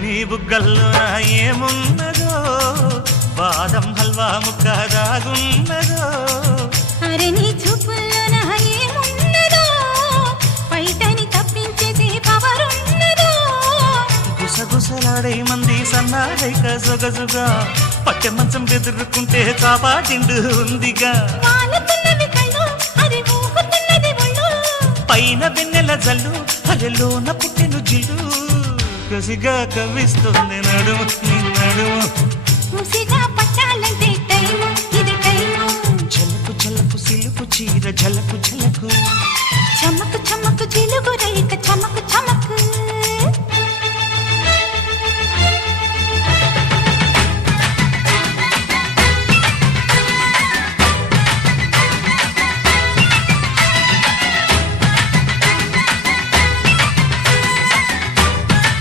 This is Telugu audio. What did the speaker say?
నీ బుగ్గల్లో ఏమున్నదో బాదం హల్వా ముక్క దాగున్నదో అరే నీ చూపుల్లో ఏమున్నదో బయటని తప్పించేసే పవర్ ఉన్నదో గుసగుసలాడే మంది సన్నాడైక జొగజుగా పట్టె మంచం బెదురుకుంటే కాపాటిండు ఉందిగా వాలుతున్నవి కళ్ళు అది ఊగుతున్నది ఒళ్ళు పైన వెన్నెల జల్లు అరెలోన పుట్టెను జిల్లు కసిగా కవ్విస్తుంది నడుము నీ నడుము ముసిగా పట్టాలంటే టైము ఇది టైము చలకు చలకు సిలుకు చీర ఝలకు ఝలకు చమకు చమకు చిలుగు రేఖ చమకు చమకు